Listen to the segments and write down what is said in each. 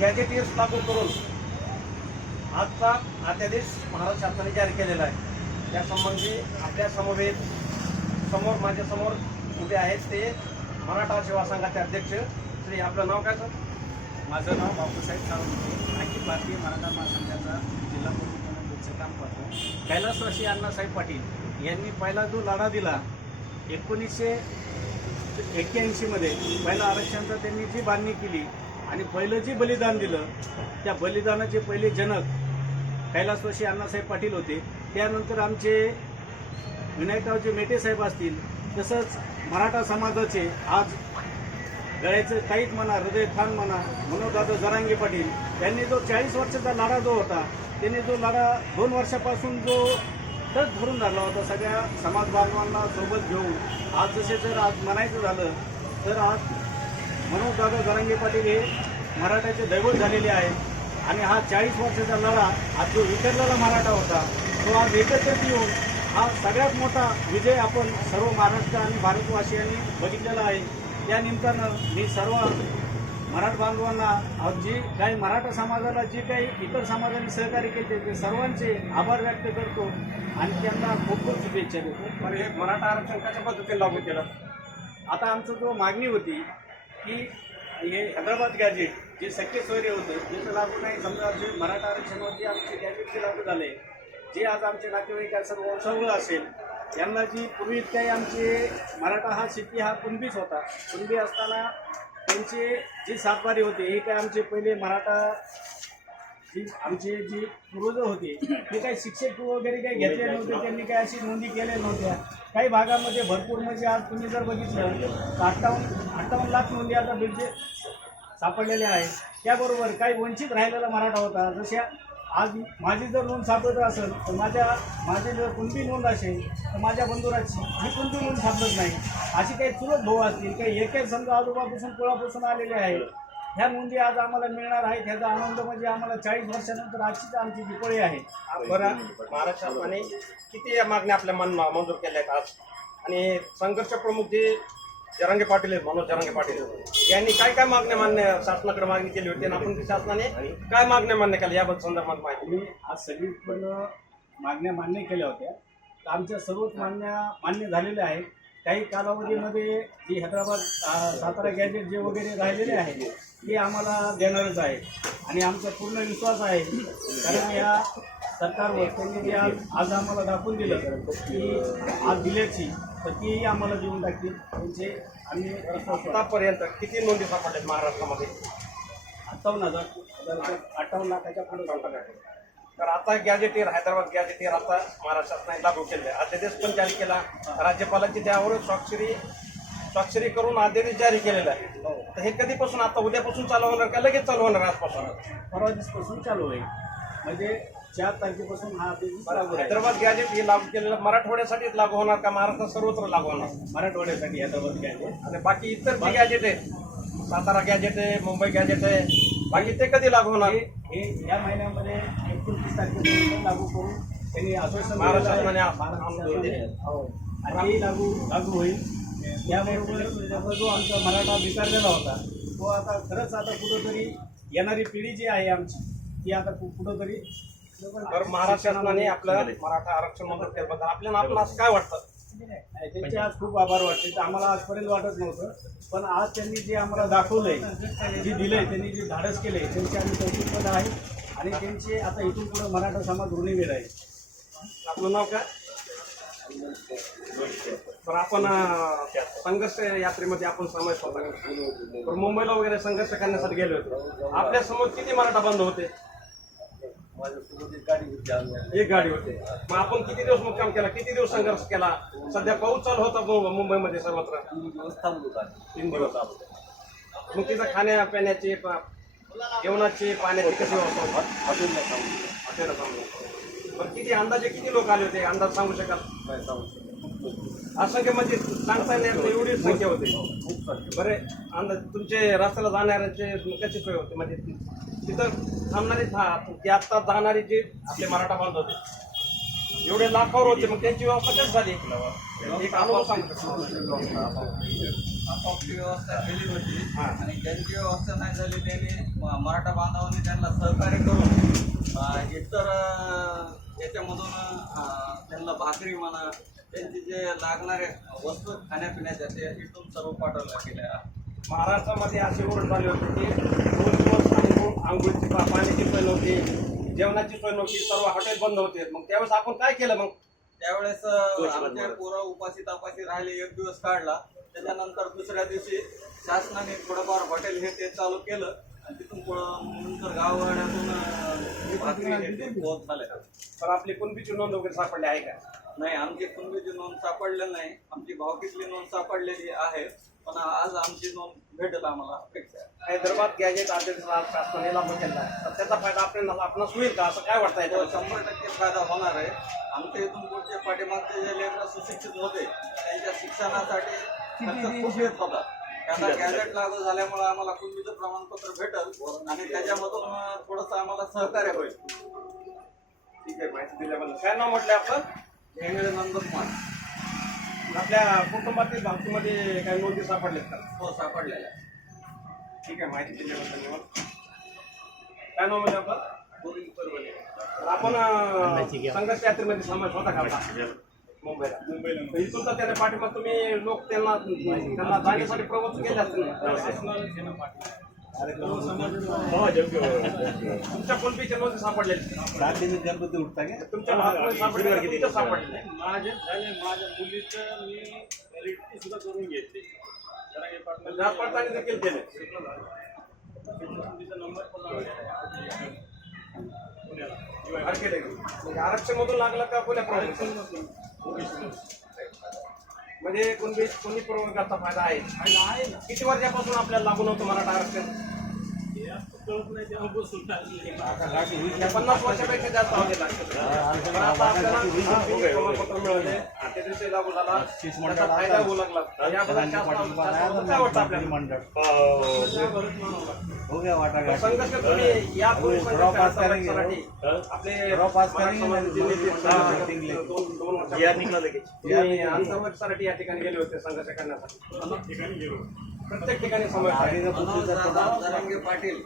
गॅजेटियर्स लागू करून. आजचा अध्यादेश महाराष्ट्र शासनाने जारी केलेला आहे. त्यासंबंधी आपल्या समवेत समोर माझ्यासमोर उभे आहेत ते मराठा सेवा संघाचे अध्यक्ष. श्री आपलं नाव काय सर? माझं नाव बापूसाहेब सावंत अखिल भारतीय मराठा महासंघाचा जिल्हा प्रमुख काम करतो कैलासवासी अण्णासाहेब पाटील यांनी पहिला जो लढा दिला एकोणीसशे एक्क्याऐंशीमध्ये पहिला आरक्षणाचा त्यांनी जी बांधणी केली आणि पहिलं जे बलिदान दिलं त्या बलिदानाचे पहिले जनक कैलासवासी अण्णासाहेब पाटील होते. त्यानंतर आमचे विनायकरावचे मेटे साहेब असतील तसंच मराठा समाजाचे आज गळ्याचं काहीच म्हणा हृदय खान म्हणा मनोदादा जरांगे पाटील यांनी जो चाळीस वर्षाचा लढा जो होता त्यांनी जो लढा दोन वर्षापासून जो तच धरून धरला होता सगळ्या समाज बांधवांना सोबत घेऊन आज जसे जर आज म्हणायचं झालं तर आज मनोजदादा जरांगे पाटील हे मराठ्याचे दैवत झालेले आहेत. आणि हा चाळीस वर्षाचा लढा आज जो विखरलेला मराठा होता तो आज एकत्रित येऊन हा सगळ्यात मोठा विजय आपण सर्व महाराष्ट्र आणि भारतवासियांनी बघितलेला आहे. त्या निमित्तानं मी सर्व मराठा बांधवांना जी काही मराठा समाजाला जे काही इतर समाजाने सहकार्य केले ते सर्वांचे आभार व्यक्त करतो आणि त्यांना खूप खूप शुभेच्छा देतो. पण हे मराठा आरक्षण कशा पद्धतीने लागू केलं? आता आमचं जो मागणी होती की हे हैदराबाद गॅजेट जे सख्य सोयरे होतं त्याचं लागू नाही समजा जे मराठा आरक्षणावरती आमचे गॅजेट ते लागू झाले. जे आज आमचे नातेवाईक आहे, सर्व वंशावळ असेल यांना जी पूर्वी काही आमचे मराठा हा शेती हा कुणबीच होता. कुणबी असताना त्यांचे जे सातवारी होते हे काय आमचे पहिले मराठा जी आमचे जी पूर्वज होते ते काही शिक्षक वगैरे काही घेतले नव्हते त्यांनी काही अशी नोंदी केल्या नव्हत्या. काही भागामध्ये भरपूर म्हणजे आज तुम्ही जर बघितलं तर अठ्ठावन्न अठ्ठावन्न लाख नोंदी आता बिलचे सापडलेल्या आहेत. त्याबरोबर काही वंचित राहिलेला मराठा होता. जशा आज माझी जर नोंद सापडत असेल तर माझ्या माझी जर कोणती नोंद असेल तर माझ्या बंधुराची ही कोणती नोंद सापडत नाही. अशी काही चुलत भाऊ असतील काही एक एक समजा आजोबापासून कुळापासून आलेले आहेत ह्या नोंदी आज आम्हाला मिळणार आहेत. ह्याचा आनंद म्हणजे आम्हाला चाळीस वर्षानंतर आजचीच आमची दिपळी आहे. बरं. महाराष्ट्र शासनाने किती या मागण्या आपल्या मन मंजूर केल्या आहेत आज? आणि संघर्ष प्रमुख जे जरांगे पाटील आहेत मनोज जरांगे पाटील यांनी काय काय मागण्या मान्य शासनाकडे मागणी केली होती आणि आपण शासनाने काय मागण्या मान्य केल्या याबद्दल संदर्भात माहिती मी आज सगळी पण मागण्या मान्य केल्या होत्या. तर आमच्या सर्वच मागण्या मान्य झालेल्या आहेत. काही कालावधीमध्ये जी हैदराबाद सातारा गॅजेट जे वगैरे राहिलेले आहेत ते आम्हाला देणारच आहे. आणि आमचा पूर्ण विश्वास आहे कारण या सरकारवर त्यांनी जे आज आज आम्हाला दाखवून दिलं की आज दिल्याची तर तीही आम्हाला देऊन टाकतील. त्यांचे आम्ही आतापर्यंत किती नोंदी सापडल्यात महाराष्ट्रामध्ये? अठ्ठावन्न हजार. अठ्ठावन्न लाखाच्या पुढे तर आता गॅजेटियर हैदराबाद गॅजेटियर आता महाराष्ट्र शासनाने लागू केले आहे अध्यादेश पण जारी केला. राज्यपालांची त्यावर स्वाक्षरी स्वाक्षरी करून अध्यादेश जारी केलेला आहे. तर हे कधीपासून? आता उद्यापासून चालू होणार का? लगेच चालू होणार आजपासून? परवा दिवसपासून चालू होईल. म्हणजे चार तारखेपासून हा आहे. हैदराबाद गॅजेट हे लागू केलेलं मराठवाड्यासाठीच लागू होणार का? महाराष्ट्रात सर्वत्र लागू होणार? मराठवाड्यासाठी हैदराबाद गॅजेट आणि बाकी इतर जे गॅजेट आहे सातारा गॅजेट आहे मुंबई गॅजेट आहे बाकी ते कधी लागू होणार? हे हे या महिन्यामध्ये एकोणतीस लागू करून त्यांनी आश्वासन महाराष्ट्र. शासनाने हो. आणि लागू लागू होईल. त्याबरोबर आता जो आमचा मराठा विचारलेला होता तो आता खरंच आता कुठंतरी येणारी पिढी जी आहे आमची ती आता कु- कुठंतरी तर महाराष्ट्र शासनाने आपलं मराठा आरक्षण मंजूर केल्याबद्दल आपल्याला आपलं असं काय वाटतं? त्यांचे आज खूप आभार वाटते ते आम्हाला आजपर्यंत वाटत नव्हतं. पण आज त्यांनी जे आम्हाला दाखवलंय जे दिलंय त्यांनी जे धाडस केले त्यांचे आम्ही कौतुकपद आहे. आणि त्यांचे आता इथून पुढे मराठा समाज ऋणीवीर आहे. आपलं नाव काय? तर आपण संघर्ष यात्रेमध्ये आपण होता तर मुंबईला वगैरे संघर्ष करण्यासाठी गेले होते. आपल्यासमोर किती मराठा बंद होते? एक गाडी होते. मग आपण किती दिवस मुक्काम केला? किती दिवस संघर्ष केला? सध्या पाऊस चालू होता मुंबईमध्ये सर्वत्र. तीन दिवस. मग तिथं खाण्या पिण्याची प- जेवणाची पाण्याची कशी व्यवस्था होती? हॉटेलला थांबलो. बरं किती अंदाजे किती लोक आले होते? अंदाज सांगू शकाल? असंख्य म्हणजे सांगता येणार नाही, एवढी संख्या होती. बरे अंदाज तुमचे रस्त्याला जाणाऱ्यांचे कशी सोय होते? म्हणजे तिथं थांबणारे था- ते आत्ता जाणारे जे आपले मराठा बांधव होते एवढे लाखावर होते मग त्यांची व्यवस्था कशी झाली? एक अनुभव सांगू शकतो आपापली व्यवस्था केली होती. आणि ज्यांची व्यवस्था नाही झाली त्यांनी मराठा बांधवांनी त्यांना सहकार्य करून इतर याच्यामधून त्यांना भाकरी म्हणा त्यांचे जे लागणारे वस्तू खाण्यापिण्याच्या ते इथून सर्व पाठवल्या गेल्या. महाराष्ट्रामध्ये अशी ओरड झाली होती की दोन दिवस आंघोळ आंघोळीची पाण्याची सोय नव्हती. जेवणाची सोय नव्हती सर्व हॉटेल बंद होते. मग त्यावेळेस आपण काय केलं मग? त्यावेळेस आमचे पोरं उपाशी तापाशी राहिले एक दिवस काढला. त्याच्यानंतर दुसऱ्या दिवशी शासनाने थोडंफार हॉटेल हे ते चालू केलं. गाववाड्यातून हे पोहोच झाले तर आपली कुणबीची नोंद वगैरे सापडली आहे का? नाही आमची कुणबीची नोंद सापडलेली नाही. आमची भावकीतली नोंद सापडलेली आहे. पण आज आमची नोंद भेटेल आम्हाला. अपेक्षा हैदराबाद गॅजेट आदेश शासनाने लागू केला आहे. तर त्याचा फायदा आपल्याला आपणास होईल का? असं काय वाटतं तो याच्यावर शंभर टक्के फायदा होणार आहे. आमच्या इथून पुढचे पाठीमागचे जे लेकर सुशिक्षित होते त्यांच्या शिक्षणासाठी खर्च खूप येत होता. त्यांना गॅजेट लागू झाल्यामुळे आम्हाला कुणबीचं प्रमाणपत्र भेटल आणि त्याच्यामधून थोडंसं आम्हाला सहकार्य होईल. ठीक आहे माहिती दिल्याबद्दल. काय नाव म्हटलं आपण हेंगळे नंदकुमार. आपल्या कुटुंबातील बाबतीमध्ये काही नोंदी सापडल्यात का? हो सापडलेला आहे ठीक आहे माहिती दिल्याबद्दल धन्यवाद. काय नाव म्हणजे आपलं? आपण संघर्ष यात्रेमध्ये समावेश होता का आपला? मुंबईला. मुंबईला. इथून तर त्याने पाठिंबा तुम्ही लोक त्यांना त्यांना जाण्यासाठी प्रवृत्त केले असतील ना? तुमच्या कुणबीचे नोंदी सापडलेले. गणपती उठता का तुमच्या भागामध्ये सापडले सापडले माझे झाले माझ्या मुलीचं मी व्हॅलिडिटी सुद्धा करून घेतली. जात पडताळणी देखील केले. तिचा नंबर पण म्हणजे आरक्षण मधून लागलं का कोण्या प्रवर्गाचा? म्हणजे कुणबी कोणी प्रवर्गाचा फायदा आहे? आहे ना. किती वर्षापासून आपल्याला लागू नव्हतं मराठा आरक्षण हे. पन्नास वर्षापेक्षा जास्त आपल्याला प्रमाणपत्र मिळाले त्या दिवशी लागू झाला. त्याचा फायदा होऊ लागला. याबद्दल शासनाला- शासनाला काय वाटतं आपल्याला हो गया वाटा तर संघर्ष तुम्ही या. हो. आपले ड्रॉप मराठा करेंगे. दोन- दोन- दोन. तुम्ही आंतरवर्षासाठी ठिकाणी गेले होते संघर्ष करण्यासाठी. प्रत्येक ठिकाणी समावेश आहे. मनोज दादा जरांगे पाटील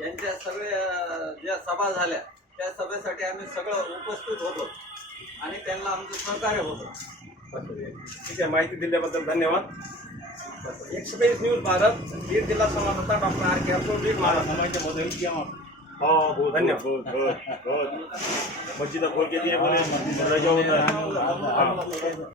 यांच्या सगळ्या ज्या सभा झाल्या त्या सभेसाठी आम्ही सगळं उपस्थित होतो. आणि त्यांना आमचं सहकार्य होतं. ठीक आहे माहिती दिल्याबद्दल धन्यवाद. एक्सप्रेस न्यूज भारत बीड जिल्हा संवाददाता डॉक्टर आर के असो बीड किया हाँ बहुत धन्यवाद। बहुत बहुत बहुत मस्जिद खोल के दिए बोले. रजा होता है हाँ।